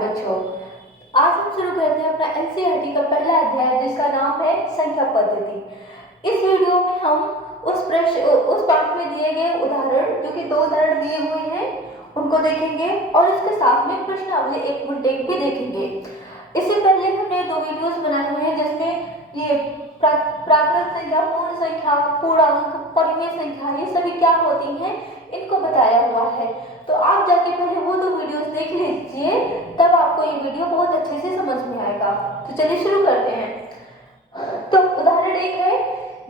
बच्चों, आज हम शुरू करते हैं अपना एनसीईआरटी का पहला अध्याय जिसका नाम है संख्या पद्धति। इस वीडियो में हम उस पाठ में दिए गए उदाहरण, जो कि 2 उदाहरण दिए हुए हैं, उनको देखेंगे और इसके साथ में प्रश्नावली 1.1 भी देखेंगे। इससे पहले हमने 2 वीडियोस बनाए हुए हैं जिसमें ये प्राकृत संख्या, पूर्ण संख्या, पूर्णांक, परिमेय संख्या, ये सभी क्या होती हैं इनको बताया हुआ है। तो आप जाके पहले वो 2 वीडियोस देख लीजिए, तब आपको ये वीडियो बहुत अच्छे से समझ में आएगा। तो चलिए शुरू करते हैं। तो उदाहरण 1 है,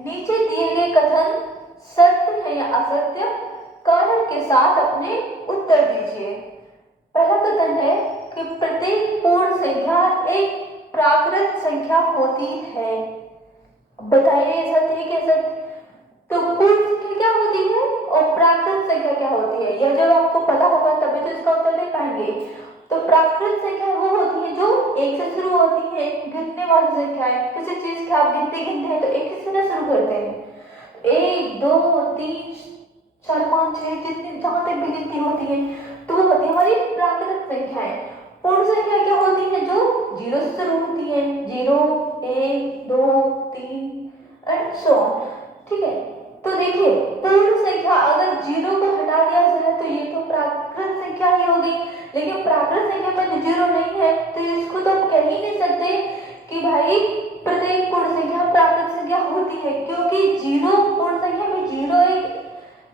नीचे दिए गए कथन सत्य है या असत्य, कारण के साथ अपने उत्तर दीजिए। पहला कथन है कि प्रत्येक पूर्ण संख्या एक प्राकृत संख्या होती है। बताइए सत्य है क्या सत्य? तो पूर्ण संख्या क्या होती है और प्राकृत संख्या क्या होती है, यह जब आपको पता होगा तभी तो इसका उत्तर दे पाएंगे। तो प्राकृत संख्या वो होती है जो 1 से शुरू होती है, गिनने वाली संख्याएं। किसी चीज की आप गिनते हैं तो 1 से ना शुरू करते हैं। 1 2 3 4 5 6 जितनी जहां तक भी गिनती होती है तो वो होती है हमारी प्राकृत संख्याएं। पूर्ण संख्या क्या होती है जो 0 से शुरू होती है, 0 1 2 3 एंड सो ऑन। ठीक है, तो देखिए पूर्ण संख्या अगर 0 को हटा दिया जाए तो ये तो प्राकृत संख्या ही होगी, लेकिन प्राकृत संख्या में 0 नहीं है तो इसको तो हम कह ही नहीं सकते कि भाई प्रत्येक पूर्ण संख्या प्राकृत संख्या होती है, क्योंकि 0 पूर्ण संख्या में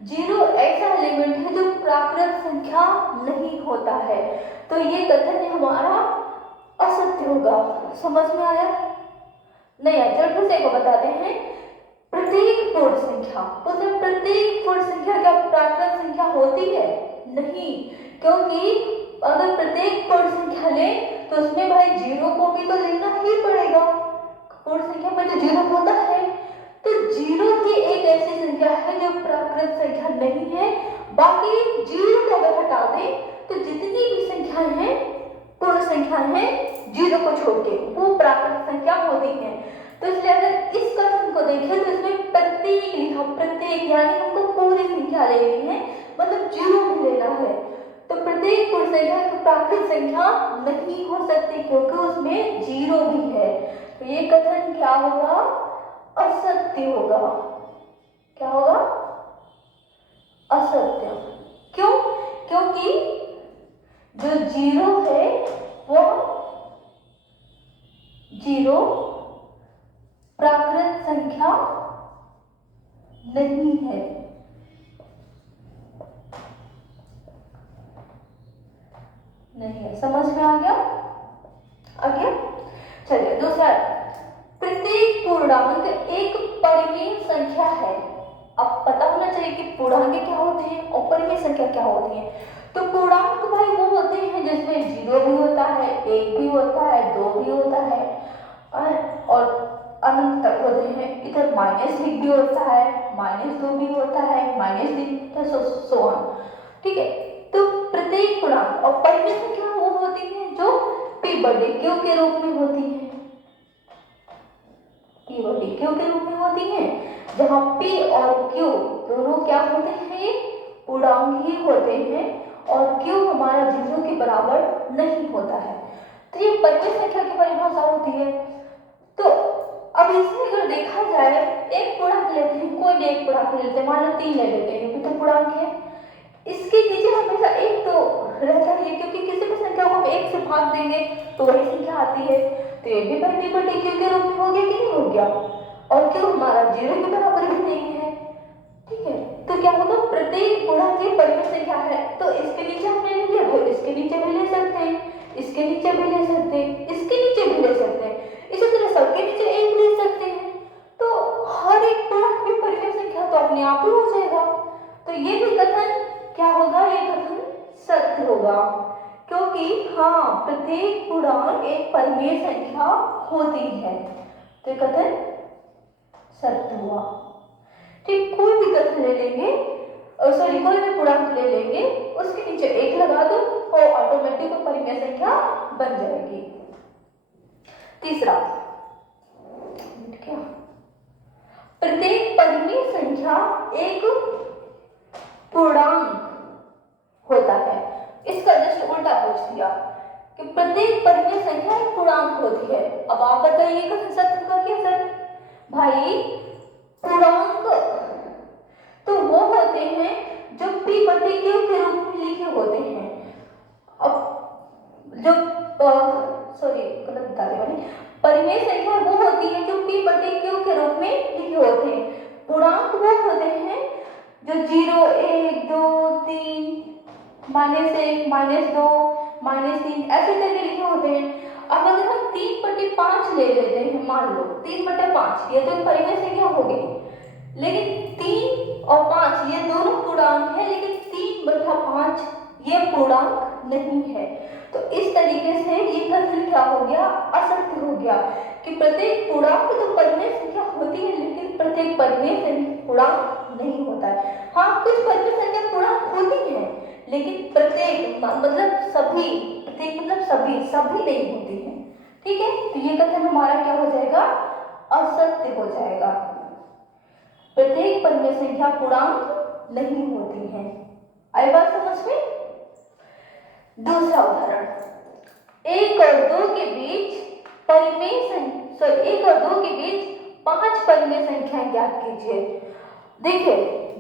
0 ऐसा एलिमेंट है जो प्राकृत संख्या नहीं होता है। तो ये कथन हमारा असत्य होगा। समझ में आया? नहीं आया? चलो फिर से को बताते हैं। प्रत्येक पूर्ण संख्या, तो प्रत्येक पूर्ण संख्या क्या प्राकृत संख्या होती है? नहीं, क्योंकि अगर प्रत्येक पूर्ण संख्या ले तो उसमें भाई 0 को भी तो लेना ही पड़ेगा। पूर्ण संख्या में तो 0 होता है, तो 0 की एक ऐसी संख्या है जो प्राकृत संख्या नहीं है। बाकी 0 को अगर हटा दें तो जितनी भी संख्याएं हैं, पूर्ण संख्याएं हैं, 0 को छोड़ के वो प्राकृत संख्या होती हैं। तो इसलिए अगर इस कथन को देखें तो इसमें प्रत्येक लिखा, प्रत्येक यानी हमको पूरी संख्या लेनी है, मतलब 0 भी लेना है। तो प्रत्येक पूर्ण संख्या की प्राकृत संख्या नहीं हो सकती क्योंकि उसमें 0 भी है। तो ये कथन क्या होगा? असत्य होगा। क्या होगा? असत्य। क्यों? क्योंकि जो 0 है वो 0 प्राकृत संख्या नहीं है। नहीं है। समझ में आ गया? आगे चलिए दूसरा, प्रत्येक पूर्णांक एक परिमेय संख्या है। अब पता होना चाहिए कि पूर्णांक क्या होते हैं और परिमेय संख्या क्या होती है। तो पूर्णांक भाई वो होते हैं जिसमें 0 भी होता है, 1 भी होता है, 2 भी होता है और अनंत तक होते हैं। इधर -1 भी होता है, -2 भी होता है, -3 सो ऑन। ठीक है, तो प्रत्येक पूर्णांक और परिमेय संख्या वो होती है जो p बटे q के रूप में होती है। p बटे q के रूप में होती है, जहां p और q दोनों क्या होते हैं? पूर्णांक ही होते हैं और q हमारा 0 के बराबर नहीं होता है। तो ये परिमेय संख्या की परिभाषा होती है। तो अब इसमें अगर देखा जाए, एक पूर्णांक लेते हैं, कोई भी एक पूर्णांक लेते हैं, मान लो 3 ले लेते हैं, ये तो पूर्णांक है। इसके नीचे हमेशा 1 तो रहता ही है, क्योंकि किसी भी संख्या को हम 1 से भाग देंगे तो वही संख्या आती है। तो ये भी p बटे q के रूप में हो गया कि नहीं हो गया? और q हमारा 0 के बराबर भी नहीं है। ठीक है, तो क्या होगा? प्रत्येक पूर्णांक एक परिमेय संख्या है। तो इसके नीचे हमने ले लिया, तो इसके नीचे भी ले सकते हैं, इसके नीचे भी ले सकते हैं, इसके नीचे भी ले सकते हैं, इसी तरह सबके नीचे 1 ले सकते हैं। तो हर एक पूर्णांक भी परिमेय संख्या तो अपने आप ही हो जाएगा। तो ये भी कथन क्या होगा? ये कथन सत्य होगा, क्योंकि हाँ प्रत्येक पूर्णांक एक परिमेय संख्या होती है। तो ये कथन सत्य हुआ। ठीक, कोई भी कथन ले लेंगे, सॉरी कोई भी पूर्णांक ले लेंगे, उसके नीचे 1 लगा दो और ऑटोमेटिक परिमेय संख्या बन जाएगी। तीसरा, क्या प्रत्येक परिमेय संख्या एक पूर्णांक होता है। इसका जस्ट उल्टा पूछ दिया कि प्रत्येक पूर्णांक होती है। अब आप बताइए कथन सत्य होगा क्या सर? भाई पूर्णांक तो वो होते हैं जो p बटे q के रूप में लिखे होते हैं। अब जो सॉरी गलत बता रही हूँ, परिमेय संख्या वो होती है जो p बटे q के रूप में लिखे होते हैं। पूर्णांक वो होते हैं जो 0, 1, 2, 3, -1, -2, -3 ऐसे करके लिखे होते हैं। अब अगर हम 3 बटे 5 ले लेते हैं, मान लो 3 बटे 5 ये तो परिमेय संख्या हो गई, लेकिन 3 और 5 ये दोनों पूर्णांक है, लेकिन 3 बटा 5 ये पूर्णांक नहीं है। तो इस तरीके से ये कथन क्या हो गया? असत्य हो गया कि प्रत्येक पूर्णांक तो परिमेय संख्या होती है, लेकिन प्रत्येक परिमेय संख्या पूर्णांक नहीं होता है। हाँ, कुछ परिमेय संख्या पूर्णांक होती है, लेकिन प्रत्येक मतलब सभी, प्रत्येक मतलब सभी नहीं होती है। ठीक है, तो ये कथन हमारा क्या हो जाएगा? असत्य हो जाएगा। प्रत्येक परिमेय संख्या पूर्णांक नहीं होती है। आई बात समझ में? दूसरा उदाहरण, 1 और 2 के बीच परिमेय संख्या 1 और 2 के बीच 5 परिमेय संख्याएं ज्ञात कीजिए। देखिए,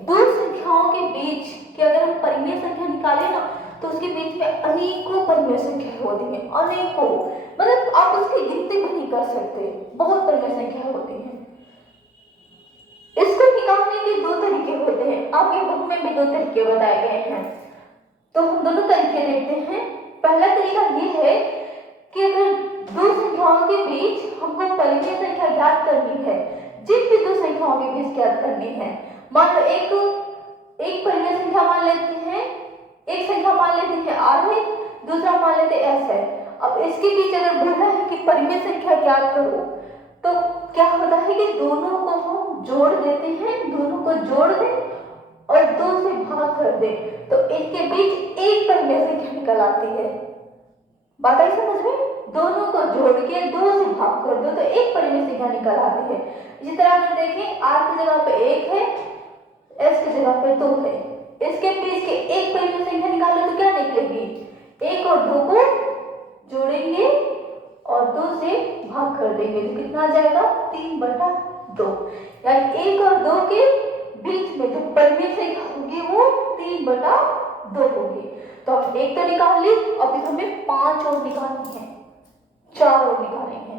दो संख्याओं के बीच की अगर हम परिमेय संख्या निकालें ना, तो उसके बीच में अनेकों परिमेय संख्याएं होती हैं, अनेकों, मतलब आप उसकी गिनती भी नहीं कर सकते, बहुत परिमेय संख्याएं होती हैं। इसको निकालने के दो तरीके होते हैं, आपके बुक में भी दो तरीके बताए गए हैं, तो हम दोनों तरीके देखते हैं। पहला तरीका ये है कि अगर दो संख्याओं के बीच हमको परिमेय संख्या ज्ञात करनी है, जिन भी दो संख्याओं के बीच ज्ञात करनी है, मान लो एक परिमेय संख्या मान लेते हैं, एक संख्या मान लेते हैं r है, दूसरा मान लेते हैं s है। अब इसके बीच अगर बोला है कि परिमेय संख्या ज्ञात करो, तो क्या होता है कि दोनों को हम जोड़ देते हैं, दोनों को जोड़ दें और 2 से भाग कर दे, तो इनके बीच एक परिमेय संख्या निकल आती है। बात आई समझ में? दोनों को जोड़ के 2 से भाग कर दो तो एक परिमेय संख्या निकल आती है। इसी तरह अगर देखें, r की जगह पे 1 है, s की जगह पे 2 है, इसके बीच के एक परिमेय संख्या निकालो तो क्या निकलेगी? 1 और 2 को जोड़ेंगे और 2 से भाग कर देंगे तो कितना आ जाएगा? 3/2। यानी 1 और 2 के बीच में जो परिमेय संख्या होगी वो 3/2 होगी। तो अब एक तो निकाल ली, अभी हमें 5 और निकालनी है, 4 और निकालेंगे।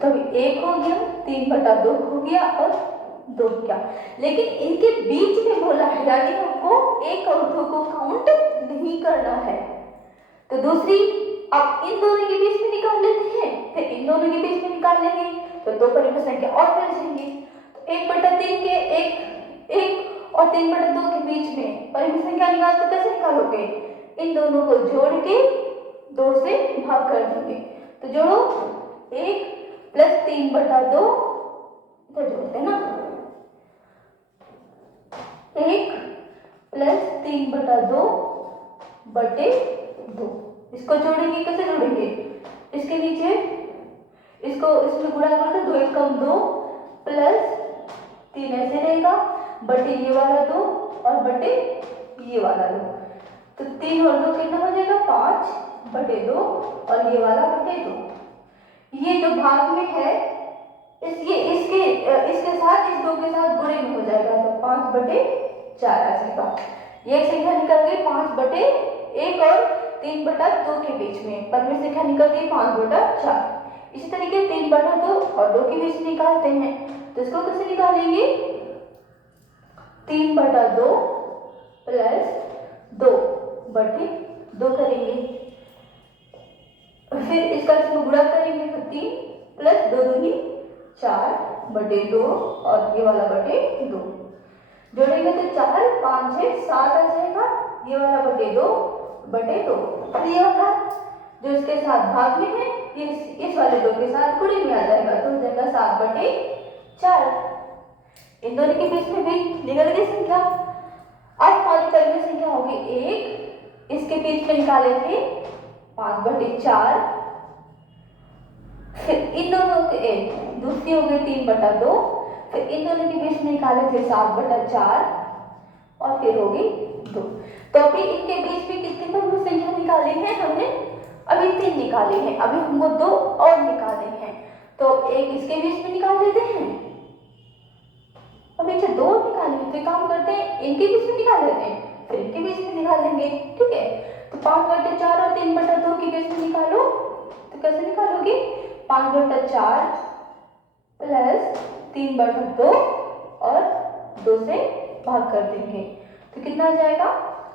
तब 1 हो गया, 3/2 हो गया और 2 हो गया, लेकिन इनके बीच में बोला है, यानी हमको 1 और 2 को काउंट नहीं करना है। तो दूसरी, अब इन दोनों के बीच में निकाल लेते हैं, फिर इन दोनों के बीच में निकाल लेंगे, तो 2 परिमेय संख्या और मिल जाएंगी। 1/3 के एक और 3/2 के बीच में परिमेय संख्या निकाल तो कैसे निकालोगे? इन दोनों को जोड़ के 2 से भाग कर देंगे, तो जोड़ो 1 + 3/2, इधर जोड़ते ना, 1 + 3/2 बटे 2, इसको जोड़ेंगे, कैसे जोड़ेंगे? इसके नीचे इसको इसमें गुणा करो तो 2 × 2 + 3 ऐसे रहेगा, बटे ये वाला 2 और बटे ये वाला 2, तो 3 और 2 कितना हो जाएगा? 5/2 और ये वाला बटे 2। ये जो भाग में है इसके साथ इस 2 के साथ गुणे में हो जाएगा, तो 5/4 आ जाएगा। ये संख्या निकल गई 5/1 और 3/2 के बीच में परिमेय संख्या निकल गई 5/4। इसी तरीके 3/2 और 2 के बीच निकालते हैं, तो इसको कैसे निकालेंगे? 3/2 + 2/2 करेंगे, फिर इसका इसमें गुणा करेंगे तो 3 + 2 दूनी 4/2 और ये वाला बटे 2, जोड़ेंगे तो 4 5 6 7 आ जाएगा, ये वाला बटे 2/2। और ये वाला जो इसके साथ भाग में है, इस वाले 2 के साथ गुणे में आ जाएगा, तो हो जाएगा 7/4। इन दोनों के बीच में भी निकल गई संख्या। अब हमारी परिमेय संख्या होगी 1, इसके बीच में निकाले थे 5/4, फिर इन दोनों के दूसरी हो गई 3/2, फिर इन दोनों के बीच में निकाले थे 7/4 और फिर होगी 2। तो अभी इनके बीच में कितनी परिमेय संख्या निकाली है हमने? अभी 3 निकाले हैं, अभी हमको 2 और निकाले हैं, तो एक इसके बीच में निकाल लेते हैं। अभी जो 2 निकाले हैं, तो एक काम करते हैं, इनके बीच में निकाल लेते हैं, फिर इनके बीच में निकाल लेंगे। ठीक है, तो 5/4 और 3/2 के बीच में निकालो, तो कैसे निकालोगे? 5/4 प्लस 3/2 और 2 से भाग कर देंगे, तो कितना आ जाएगा?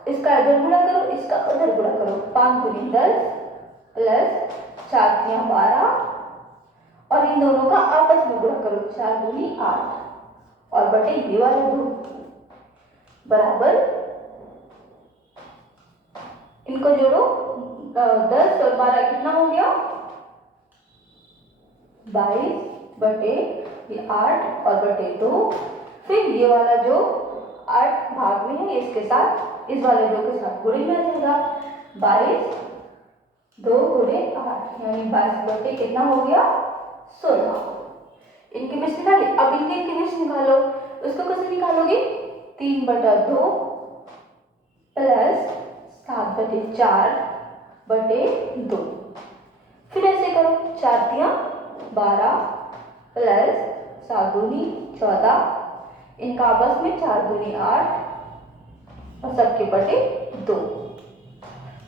इसका इधर गुणा करो, इसका उधर गुणा करो। 5 × 10 प्लस 4 × 12 और इन दोनों का आपस में गुणा करो, 4 × 8 और बटे ये वाला 2 बराबर, इनको जोड़ो, 10 और 12 कितना हो गया? 22 बटे ये 8 और बटे 2, फिर ये वाला जो 8 भाग में है इसके साथ, इस वाले 2 के साथ गुणे में आ जाएगा। 22 2 × 8 यानी 22 बटे कितना हो गया? 16। इनके बीच निकालिए, अब इनके बीच निकालो, उसको कैसे निकालोगे? 3/2 प्लस 7/4 बटे 2, फिर ऐसे करो, 4 × 12 प्लस 7 × 14, इनका आपस में 4 × 8 और सबके बटे 2,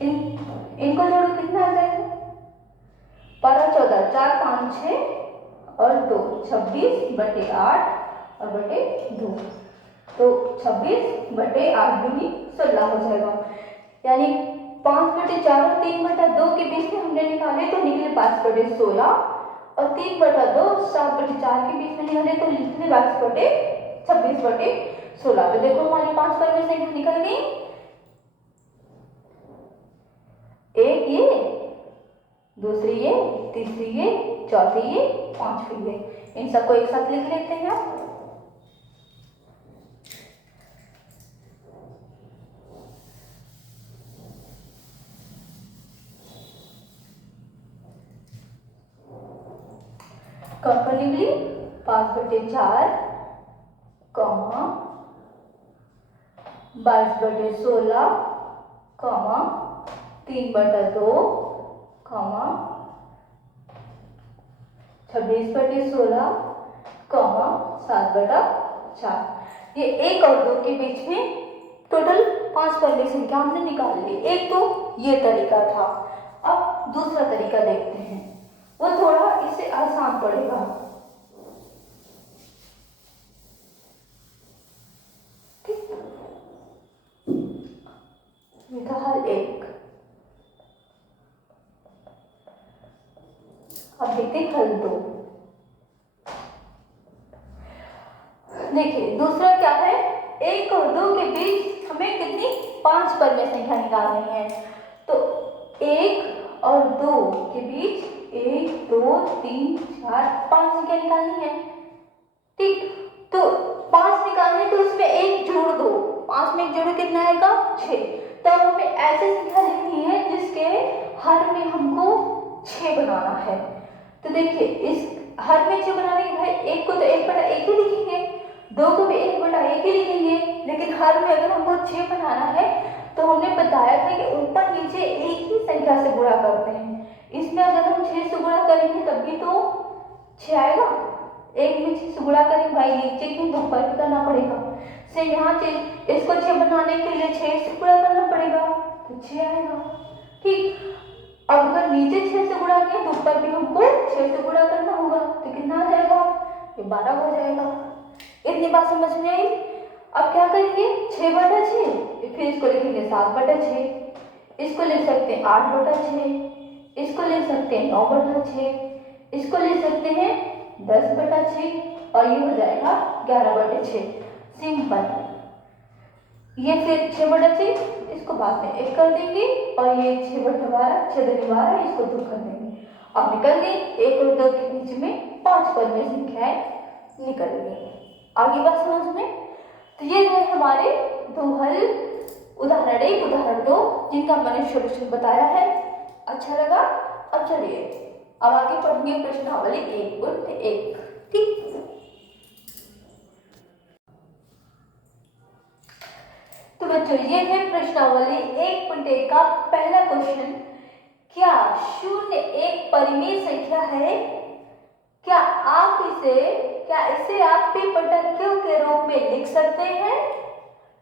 इनको जोड़ो, कितना आ जाएगा? 12 14 4 5 6 और 2 26 बटे 8 और बटे 2, तो 26 बटे 8 दूनी 16 हो जाएगा। यानी 5/4 और 3/2 के बीच में हमने निकाले तो निकले 5/16 और 3/2 7/4 के बीच में निकाले तो निकले 26/16। तो देखो हमारी 5 पर में संख्या निकल गई, एक ये, दूसरी ये, तीसरी ये, चौथी ये, पांचवी ये, इन सबको एक साथ लिख लेते हैं। कौन निकली? 5/4 कॉमा 22/16 कॉमा 3/2 कॉमा 26/16 कॉमा 7/4। ये 1 और 2 के बीच में टोटल 5 पहले संख्या हमने निकाल ली। एक तो ये तरीका था, अब दूसरा तरीका देखते हैं, वो थोड़ा इससे आसान पड़ेगा। ठीक, ये था हल 1। अब देखते हैं हल 2। देखिए दूसरा क्या है, 1 और 2 के बीच हमें कितनी 5 पर में संख्या निकालनी है, तो 1 और 2 के बीच 1 2 3 4 5 संख्या निकालनी है। ठीक, तो 5 निकालने तो उसमें 1 जोड़ दो, 5 में 1 जोड़ो कितना आएगा? 6। तब हमें ऐसी संख्या लिखनी है जिसके हर में हमको 6 बनाना है। तो देखिए इस हर में 6 बनाने के भाई, एक को तो 1/1 ही लिखेंगे, 2 को भी 1/1 ही लिखेंगे, लेकिन हर में अगर हमको 6 बनाना है तो हमने बताया था कि ऊपर नीचे एक ही संख्या से गुणा करते हैं। इसमें अगर हम 6 से गुणा करेंगे तब भी तो 6 आएगा, एक में 6 से गुणा करेंगे भाई, नीचे क्यों तो ऊपर करना पड़ेगा। से यहाँ इसको 6 बनाने के लिए 6 से गुणा करना पड़ेगा तो 6 आएगा। ठीक, अब अगर नीचे 6 से गुणा किया तो ऊपर भी हमको 6 से गुणा करना होगा, तो कितना आ जाएगा? ये 12 हो जाएगा। इतनी बात समझ में आई? अब क्या करेंगे, 6/6, फिर इसको लिखेंगे 7/6, इसको लिख सकते हैं 8/6, इसको लिख सकते हैं 9/6, इसको लिख सकते हैं 10/6 और ये हो जाएगा 11/6। सिंपल। ये फिर 6/6 इसको बाद में 1 कर देंगे और ये 6/12 6 दूनी 12 इसको 2 कर देंगे। अब निकल गई 1 और 2 के बीच में 5 पर में संख्याएं निकल गई। आगे बात समझ में? तो ये है हमारे 2 हल, उदाहरण 1 उदाहरण 2 जिनका मैंने सॉल्यूशन बताया है। अच्छा लगा? अब चलिए अब आगे पढ़ेंगे प्रश्नावली 1.1। ठीक, तो बच्चों ये है प्रश्नावली 1.1 का पहला क्वेश्चन क्या शून्य एक परिमेय संख्या है? क्या इसे आप p बटा q के रूप में लिख सकते हैं,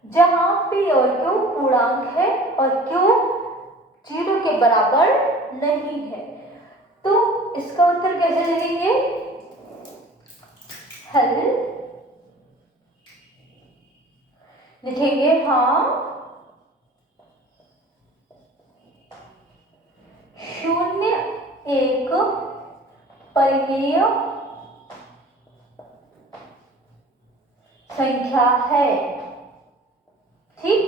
जहां p और q पूर्णांक है और q 0 के बराबर नहीं है? तो इसका उत्तर कैसे लिखेंगे? हल लिखेंगे शून्य एक परिमेय संख्या है। ठीक,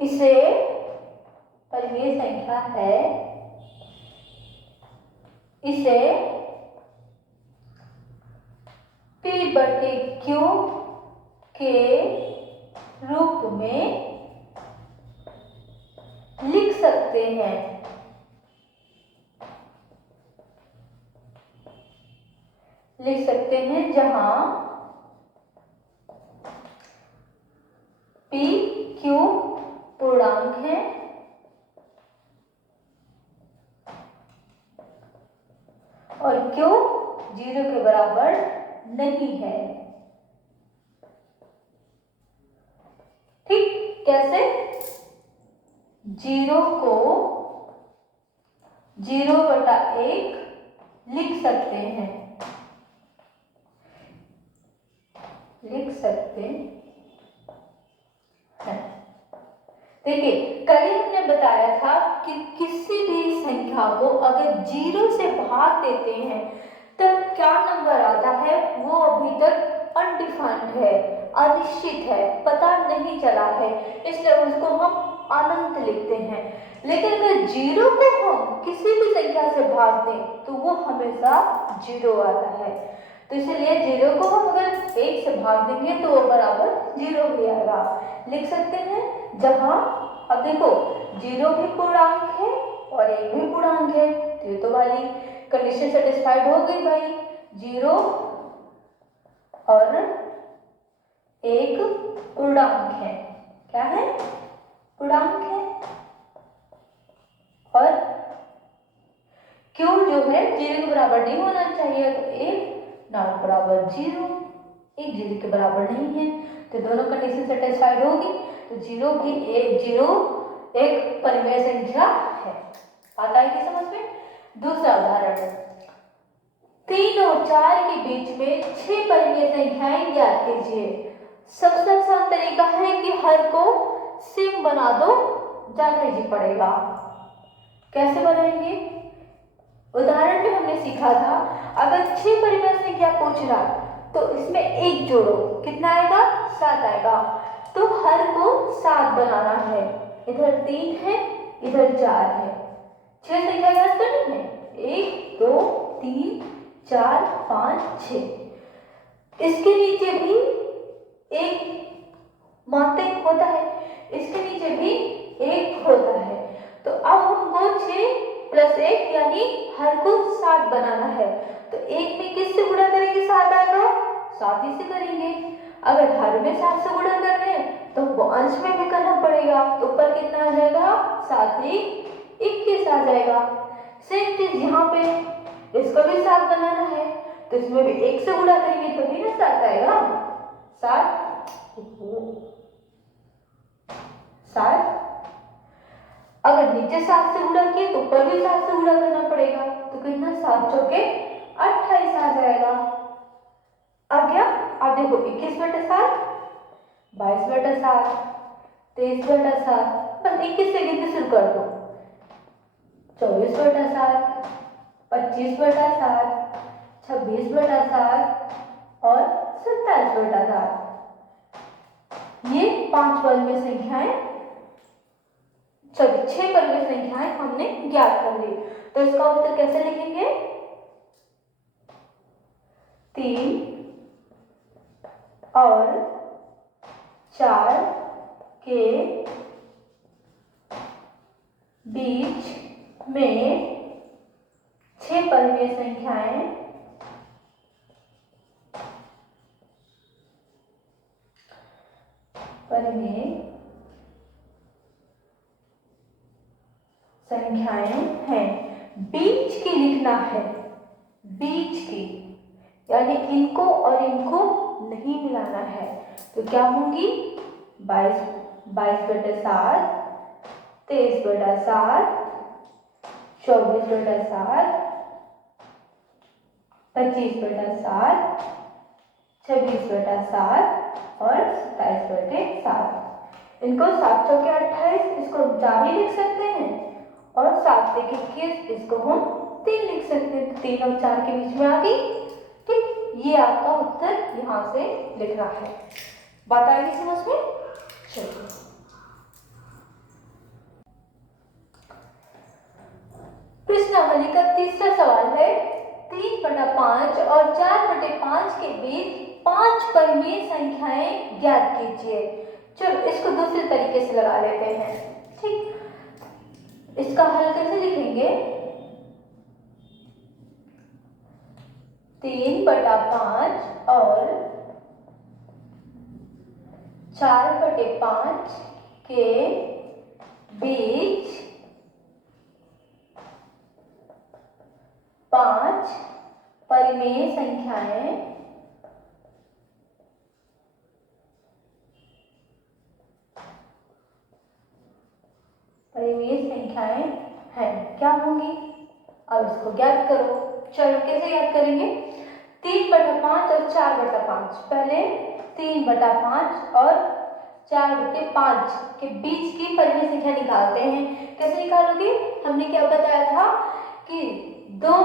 इसे परिमेय संख्या है, इसे p बटे q के रूप में लिख सकते हैं। जहां p q पूर्णांक है और q 0 के बराबर नहीं है। ठीक, कैसे? 0 को 0 बटा 1 लिख सकते हैं, देखिए कल ही हमने बताया था कि किसी भी संख्या को अगर 0 से भाग देते हैं तब क्या नंबर आता है वो अभी तक अनडिफाइंड है, अनिश्चित है, पता नहीं चला है, इसलिए उसको हम अनंत लिखते हैं। लेकिन अगर 0 को हम किसी भी संख्या से भाग दें तो वो हमेशा 0 आता है। तो इसलिए 0 को हम अगर 1 से भाग देंगे तो वो बराबर 0 ही आएगा। लिख सकते हैं, जहां अब देखो 0 भी पूर्णांक है और 1 भी पूर्णांक है, तो ये तो वाली कंडीशन सेटिस्फाइड हो गई भाई। 0 और 1 पूर्णांक है, क्या है? पूर्णांक है। और q जो है 0 के बराबर नहीं होना चाहिए, तो 1 नॉट बराबर 0, 1 0 के बराबर नहीं है, तो दोनों कंडीशन सेटिस्फाइड होगी। तो 0 भी एक परिमेय संख्या है। बात आएगी समझ में? दूसरा उदाहरण, 3 और 4 के बीच में 6 परिमेय संख्याएं ज्ञात कीजिए। सबसे आसान तरीका है कि हर को सेम बना दो, ज्यादा इजी पड़ेगा। कैसे बनाएंगे? उदाहरण में हमने सीखा था, अगर 6 परिमेय संख्या पूछ रहा तो इसमें 1 जोड़ो, कितना आएगा? 7 आएगा। तो हर को 7 बनाना है, इधर 3 है, इधर 4 है, 6 संख्या याद करनी है, 1 2 3 4 5 6। इसके नीचे भी एक माते होता है, इसके नीचे भी 1 होता है। तो अब हमको 6 + 1 यानी हर को 7 बनाना है। तो 1 में किससे गुणा करेंगे? 7 आएगा, 7 ही से करेंगे। अगर हर में 7 से गुणा कर रहे हैं तो वो अंश में भी करना पड़ेगा, तो ऊपर कितना आ जाएगा? 7 × 21 आ जाएगा। सेम चीज यहाँ पे, इसको भी 7 बनाना है, तो इसमें भी 1 से गुणा करेंगे तभी ना 7 आएगा। 7 अगर नीचे 7 से गुणा किए तो ऊपर भी 7 से गुणा करना पड़ेगा, तो कितना? 7 चौके 28 आ जाएगा। आ गया? अब देखो 21 बटा 7, 22 बटा 7, 23 बटा 7, बस 21 से गिनती शुरू कर दो। 24 बटा 7, 25 बटा 7, 26 बटा 7 और 27 बटा 7। ये 5 परिमेय संख्याएं, सॉरी 6 परिमेय संख्याएं हमने ज्ञात कर ली। तो इसका उत्तर कैसे लिखेंगे? 3 और 4 के बीच में 6 परिमेय संख्याएं संख्याएं हैं। बीच की लिखना है, बीच की, यानी इनको और इनको नहीं मिलाना है। तो क्या होंगी? 22/7, 23/7, 24/7, 25/7, 26/7 और 27/7। इनको 7 चौके 28, इसको 4 ही लिख सकते हैं, और 7 से 21, इसको हम 3 लिख सकते हैं। 3 और 4 के बीच में आ गई। ठीक, ये आपका उत्तर यहाँ से लिखना है। बात आएगी समझ में? चलिए, प्रश्नावली का तीसरा सवाल है, 3/5 और 4/5 के बीच 5 परिमेय संख्याएं ज्ञात कीजिए। चलो इसको दूसरे तरीके से लगा लेते हैं। ठीक, इसका हल कैसे लिखेंगे? 3/5 और 4/5 के बीच 5 परिमेय संख्याएं हैं। क्या होंगी? अब इसको ज्ञात करो। चलो कैसे ज्ञात करेंगे? 3/5 और 4/5। पहले 3/5 और 4/5 के बीच की परिमेय संख्या निकालते हैं। कैसे निकालोगे? हमने क्या बताया था कि दो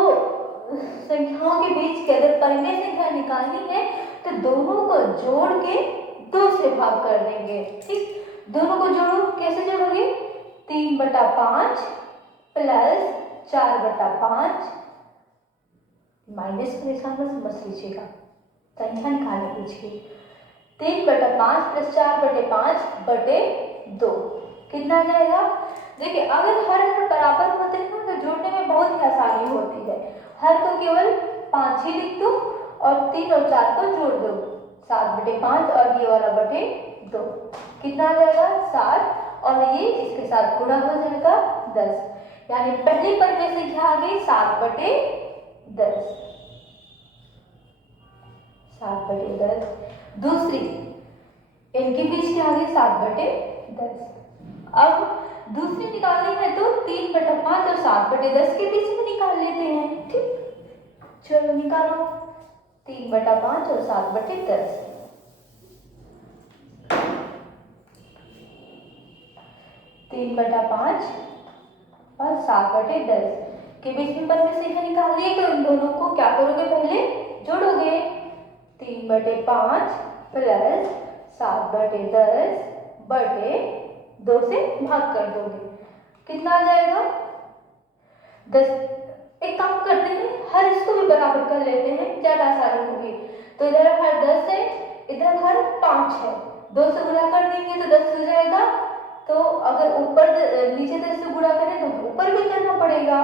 संख्याओं के बीच की अगर परिमेय संख्या निकालनी है तो दोनों को जोड़ के 2 से भाग कर देंगे। ठीक, दोनों को जोड़ो। कैसे जोड़ोगे? 3/5 प्लस 4/5, माइनस का निशान को समझ लीजिएगा, संख्या निकालने कीजिए। 3/5 प्लस 4/5/2 कितना आ जाएगा? देखिए, अगर हर बराबर होते हैं तो जोड़ने में बहुत ही आसानी होती है। हर को केवल 5 ही लिख दो और 3 और 4 को जोड़ दो, 7/5 और ये वाला बटे 2 कितना आ जाएगा? 7, और ये इसके साथ गुणा हो जाएगा 10, यानी पहली परिमेय संख्या आ गई 7/10। 7/10। दूसरी, इनके बीच क्या आ गई? 7/10। अब दूसरी निकालनी है तो 3/5 और 7/10 के बीच में निकाल लेते हैं। ठीक, चलो निकालो। 3/5 और 7/10। 3/5 और 7/10 के बीच में परिमेय संख्या निकालनी है तो इन दोनों को क्या करोगे? पहले जोड़ोगे। 3/5 प्लस 7/10/2 से भाग कर दोगे, कितना आ जाएगा? 10। एक काम करते हैं, हर इसको भी बराबर कर लेते हैं, ज्यादा आसानी होगी। तो इधर हर 10 है, इधर हर 5 है, 2 से गुणा कर देंगे तो 10 हो जाएगा। तो अगर ऊपर नीचे 10 से गुणा करें तो ऊपर भी करना पड़ेगा।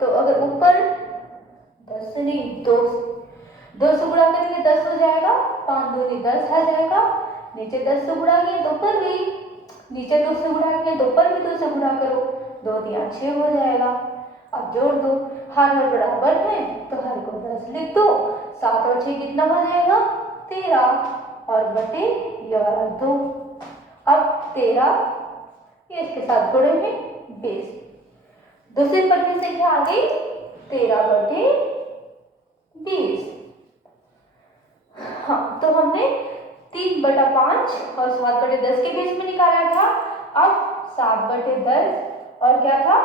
तो अगर ऊपर 10 से नहीं 2 से गुणा करेंगे 10 हो जाएगा, 5 दूनी 10 आ जाएगा। नीचे 10 से गुणा किए तो ऊपर भी, नीचे 2 से गुणा किए तो ऊपर भी 2 से गुणा करो, 2 दिया 6 हो जाएगा। अब जोड़ दो, हर बराबर है तो हर को 10 लिख दो, 7 और 6 कितना हो जाएगा? 13 और बटे ये वाला 2। अब 13 ये इसके साथ गुणेंगे 20। दूसरी परिमेय संख्या आ गई 13/20। हाँ, तो हमने 3/5 और 7/10 के बीच में निकाला था। अब 7/10 और क्या था?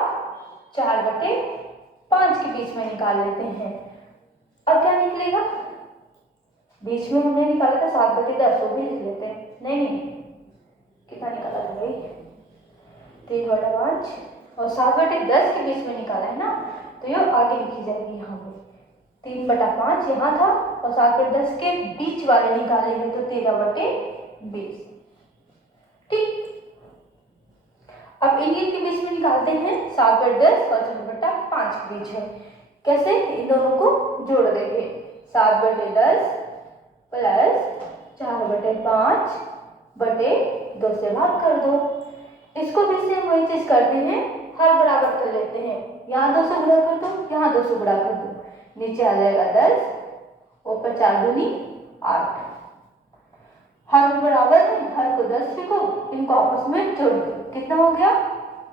4/5 के बीच में निकाल लेते हैं। अब क्या निकलेगा? बीच में हमने निकाला था 7/10, वो भी लिख लेते हैं। नहीं, कितना निकाला था भाई? 3/5 और 7/10 के बीच में निकाला है ना, तो ये आगे लिखी जाएगी यहाँ पे। 3/5 यहाँ था और 7/10 के बीच वाले निकालेंगे तो 13/20। ठीक, अब इन्हीं के बीच में निकालते हैं। 7/10 और 4/5 के बीच है। कैसे? इन दोनों को जोड़ देंगे। 7/10 प्लस 4/5/2 से भाग कर दो। इसको भी सेम वही चीज करते हैं, हर बराबर कर लेते हैं। यहाँ 2 से गुणा कर दो, यहाँ 2 से गुणा कर दो, नीचे आ जाएगा 10, ऊपर 4 दूनी 8। हर बराबर है, हर को 10 लिखो, इनको आपस में जोड़ दो, कितना हो गया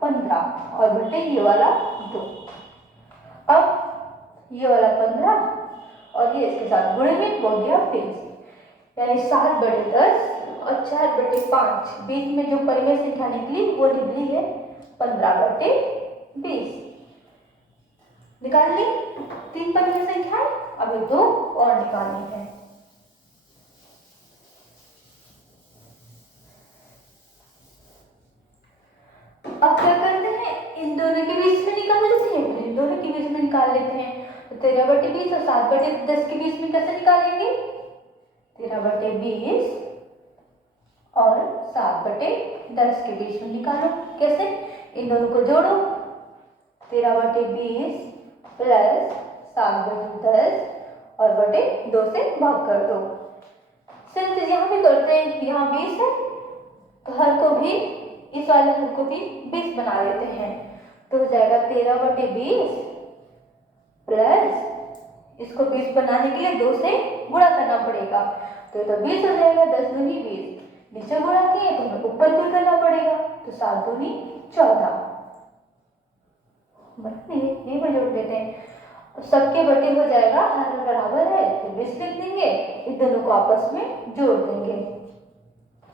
15 और बटे ये वाला 2। अब ये वाला 15 और ये इसके साथ गुणे में हो गया 20, यानी 7/10 और 4/5, बीच में जो परिमेय संख्या निकली वो निकली है 15/20। निकाल ली 3 परिमेय संख्याएं, अभी 2 और निकालनी है। अब क्या करते हैं, इन दोनों के बीच में निकाल लेते हैं, फिर इन दोनों के बीच में निकाल लेते हैं। तो 13/20 और 7/10 के बीच में कैसे निकालेंगे, 13/20 और 7/10 के बीच में निकालो। कैसे, इन दोनों को जोड़ो, 13/20 प्लस 7/10 और बटे 2 से भाग कर दो। सिर्फ यहाँ भी करते हैं, यहाँ 20 है तो हर को भी, इस वाले हर को भी 20 बना लेते हैं, तो हो जाएगा 13/20 प्लस, इसको 20 बनाने के लिए 2 से गुणा करना पड़ेगा, तो 20 हो जाएगा, 10 दूनी 20, नीचे गुणा किए तो हमें ऊपर भी करना पड़ेगा, तो 7 दूनी 14। ये में जोड़ देते हैं, सबके बटे हो जाएगा, हर बराबर है तो 20 लिख देंगे, इन दोनों को आपस में जोड़ देंगे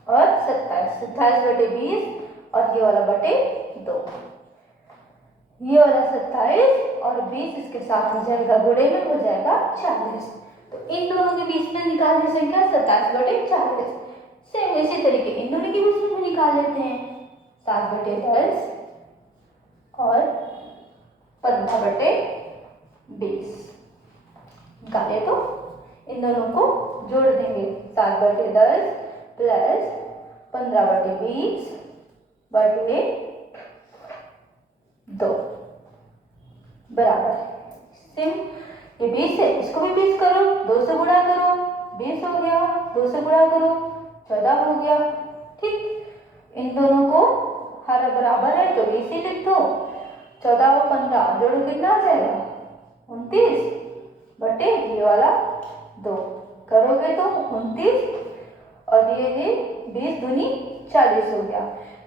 और 27/20 और ये वाला बटे 2, ये वाला 27 और 20 इसके साथ हो जाएगा, गुणे में हो जाएगा 40। तो इन दोनों के बीच में निकालने संख्या 27/40। सेम इसी तरीके इन दोनों के बीच में निकाल लेते हैं, 7/10 और 15/20 निकाले तो इन दोनों को जोड़ देंगे, 7/10 प्लस 15/20 बटे 2 बराबर सिम, ये 20 है, इसको भी 20 करो, 2 से गुणा करो, 20 हो गया, 2 से गुणा करो 14 हो गया। ठीक, इन दोनों को हर बराबर है तो 20 ही लिख दो, 14 और 15 जोड़ो कितना आ जाएगा 29 बटे ये वाला 2, करोगे तो 29 और ये 20 दूनी 40 हो गया,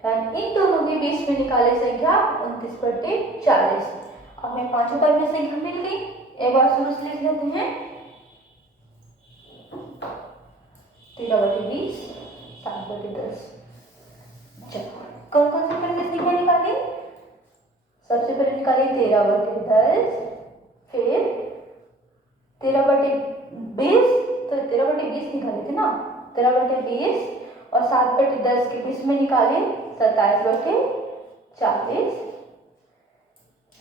यानी इन दोनों के बीच में निकाले संख्या 29/40। अब हमें पांचों परिमेय संख्या मिल गई, एक बार शुरू से लिख लेते हैं, 13/20 7/10। चलो कौन कौन से परिमेय संख्या निकाली, सबसे पहले निकाली 13/10, फिर 13/20, तो 13/20 निकाले थे ना, 13/20 और 7/10 के बीच में निकाले 27/40,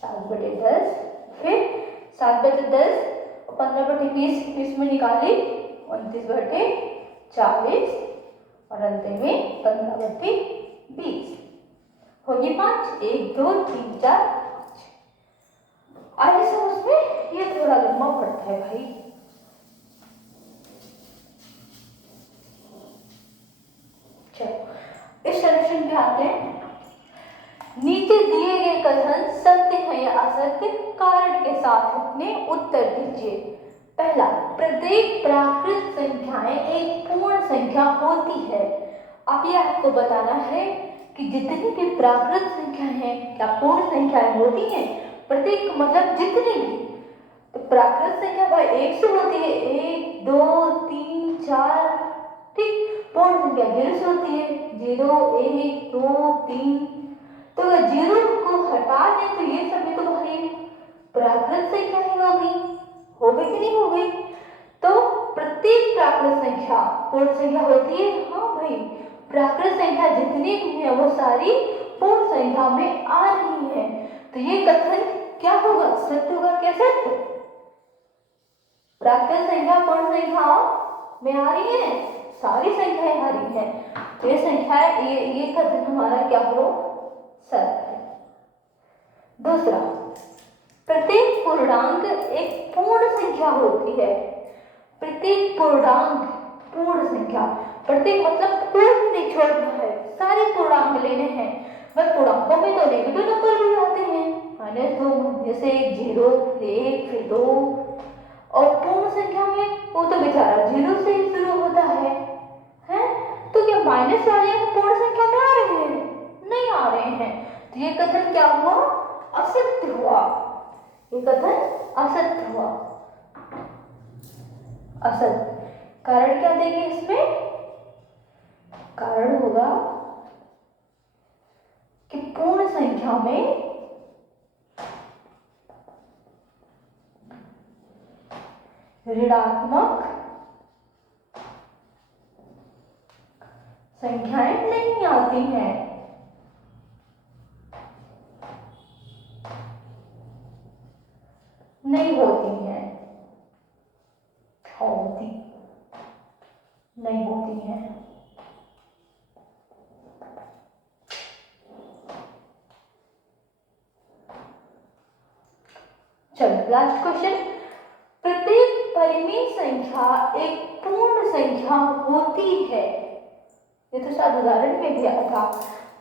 7/10, फिर 7/10 और 15/20 के बीच में निकाली 29/40 और अंत में 15/20 होगी 5, 1 2 3 4 5। आगे से उसमें ये थोड़ा लंबा पड़ता है भाई, चलो इस सॉल्यूशन पे आते हैं। नीचे दिए गए कथन सत्य है या असत्य, कारण के साथ अपने उत्तर दीजिए। पहला, प्रत्येक प्राकृत संख्याएं एक पूर्ण संख्या होती है। अब यह आपको बताना है कि जितनी भी प्राकृत संख्या है क्या पूर्ण संख्याएं होती हैं, प्रत्येक मतलब जितनी भी, तो प्राकृत संख्या भाई 1 से होती है, 1 2 3 4, ठीक, पूर्ण संख्या 0 से होती है, 0 1 2 3, तो अगर 0 को हटा दें तो ये सभी तो भाई प्राकृत संख्या ही होगी, हो गई कि नहीं हो गई। तो प्रत्येक प्राकृत संख्या पूर्ण संख्या होती है, हाँ भाई, प्राकृत संख्या जितनी भी है वो सारी पूर्ण संख्या में आ रही है, तो ये कथन क्या होगा, सत्य होगा। क्या सत्य, प्राकृत संख्या पूर्ण संख्या में आ रही है, सारी संख्याएं आ रही है, तो ये संख्या ये कथन हमारा क्या हो, सत्य है। दूसरा, प्रत्येक पूर्णांक एक पूर्ण संख्या होती है। प्रत्येक पूर्णांक पूर्ण संख्या, प्रत्येक मतलब कोई नहीं छोड़ना है, सारे पूर्णांक लेने हैं, बस पूर्णांकों में तो नेगेटिव नंबर भी आते -2 -1 0 फिर 1 फिर 2। और पूर्ण संख्या में वो तो बेचारा 0 से ही शुरू होता है, हैं? तो क्या माइनस वाले पूर्ण संख्या में आ रहे हैं? नहीं आ रहे हैं। तो ये कथन क्या हुआ? असत्य हुआ। ये कथन असत्य हुआ। असत्य। कारण क्या देंगे इसमें? कारण होगा कि पूर्ण संख्या में ऋणात्मक संख्याएं नहीं आती हैं। नहीं होती हैं। होती नहीं होती हैं। चलो लास्ट क्वेश्चन। प्रत्येक परिमेय संख्या एक पूर्ण संख्या होती है। ये तो शायद उदाहरण में दिया था।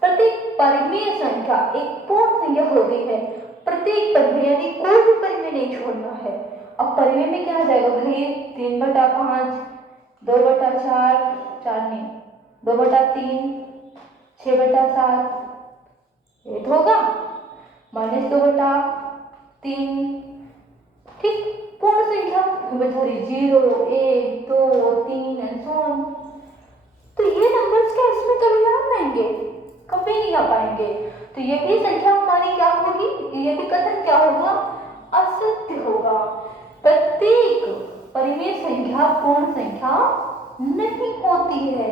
प्रत्येक परिमेय संख्या एक पूर्ण संख्या होती है। प्रत्येक परिमेय यानी कोई भी परिमेय नहीं छोड़ना है। अब परिमेय में क्या आ जाएगा भाई? 3/5, 2/4, 4 नहीं 2/3, 6/7, 8 होगा, -2/3। ठीक, पूर्ण संख्या बेचारी 0 1 2 3 एंड सो ऑन। तो ये नंबर्स क्या इसमें कभी आ पाएंगे? कभी नहीं आ पाएंगे। तो ये भी संख्या हमारी क्या होगी? ये भी कथन क्या होगा? असत्य होगा। प्रत्येक परिमेय संख्या पूर्ण संख्या नहीं होती है,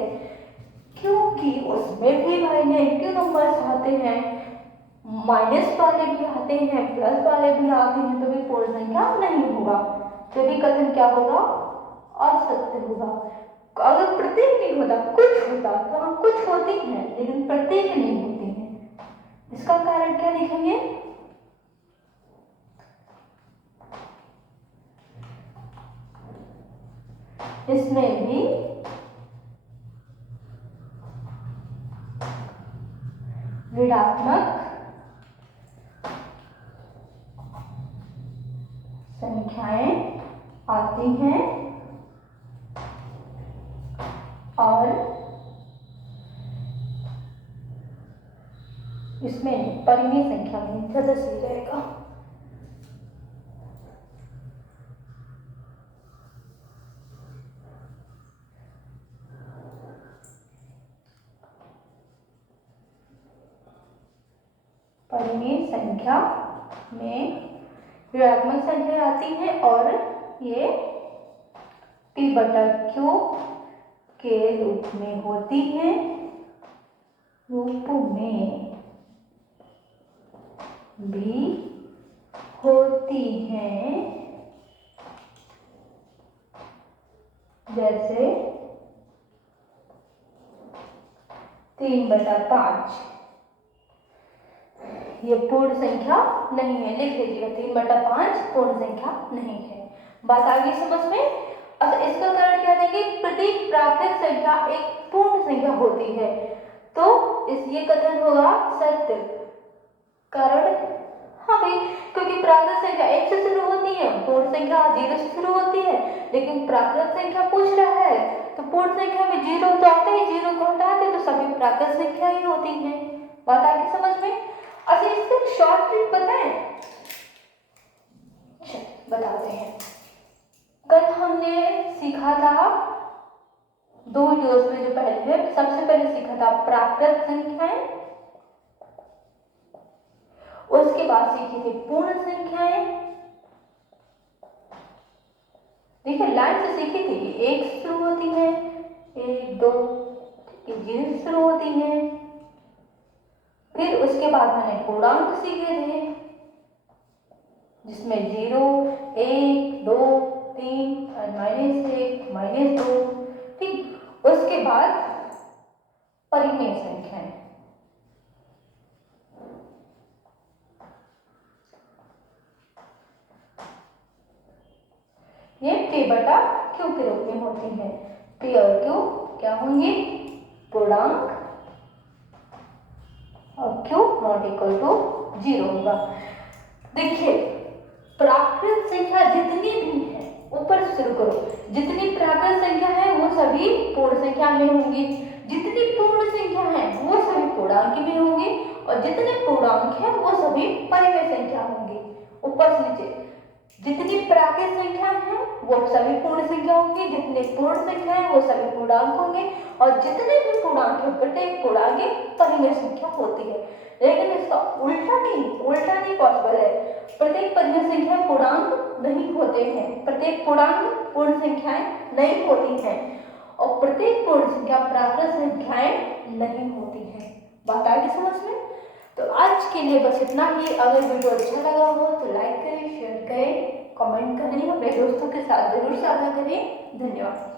क्योंकि उसमें भी भाई नेगेटिव नंबर्स आते हैं, माइनस वाले भी आते हैं, प्लस वाले भी आते हैं, तो भी पूर्ण संख्या नहीं होगा। तो भी कथन क्या होगा? असत्य होगा। अगर प्रत्येक नहीं होता, कुछ होता, तो हम कुछ होती हैं लेकिन प्रत्येक नहीं होती हैं। इसका कारण क्या लिखेंगे? इसमें भी ऋणात्मक संख्याएं आती हैं और इसमें परिमेय संख्या में ज्यादा सही रहेगा। परिमेय संख्या में ऋणात्मक संख्या आती है और ये P/Q के रूप में होती है, रूप में भी होती हैं, जैसे 3/5। ये पूर्ण संख्या नहीं है, लिख लीजिएगा 3/5 पूर्ण संख्या नहीं है। बात आ गई समझ में? अच्छा, इसका कारण क्या देंगे? प्रत्येक प्राकृत संख्या एक पूर्ण संख्या होती है, तो ये कथन होगा सत्य। कारण हाँ भाई, क्योंकि प्राकृत संख्या 1 से शुरू होती है, पूर्ण संख्या 0 से शुरू होती है, लेकिन प्राकृत संख्या पूछ रहा है तो पूर्ण संख्या में 0 तो आता है, 0 को हटा दे तो सभी प्राकृत संख्या ही होती है। बात आ गई समझ में? अच्छा, इसका शॉर्ट ट्रिक बताएं? बताते हैं। कल हमने सीखा था 2 वीडियोस में, जो पहले है सबसे पहले सीखा था प्राकृत संख्याएं, उसके बाद सीखी थी पूर्ण संख्याएं। देखिए लाइन से सीखी थी कि 1 से शुरू होती है, 1 2 0 से शुरू होती है। फिर उसके बाद मैंने पूर्णांक सीखे थे, जिसमें 0 1 2 3 -1 -2। ठीक, उसके बाद परिमेय संख्याएं। ये P/Q के रूप में होती है। P और Q क्या होंगे? पूर्णांक, और Q ≠ 0 होगा। देखिए, प्राकृत संख्या जितनी भी है, ऊपर से शुरू करो, जितनी प्राकृत संख्या है वो सभी पूर्ण संख्या में होंगी, जितनी पूर्ण संख्या है वो सभी पूर्णांक में होंगी, और जितने पूर्णांक है वो सभी परिमेय संख्या होंगी। ऊपर से नीचे, जितनी प्राकृत संख्या है वो सभी पूर्ण संख्या होंगी, जितने पूर्ण संख्या है वो सभी पूर्णांक होंगे, और जितने भी पूर्णांक है प्रत्येक पूर्णांक एक परिमेय संख्या होती है। लेकिन इसका उल्टा नहीं पॉसिबल है। प्रत्येक परिमेय संख्या पूर्णांक नहीं होते हैं, प्रत्येक पूर्णांक पूर्ण संख्याएं नहीं होती हैं, और प्रत्येक पूर्ण संख्या प्राकृत संख्याएं नहीं होती हैं। बात आ गई समझ में? तो आज के लिए बस इतना ही। अगर वीडियो अच्छा लगा हो तो लाइक करें, शेयर करें, कमेंट करें, अपने दोस्तों के साथ जरूर साझा करें। धन्यवाद।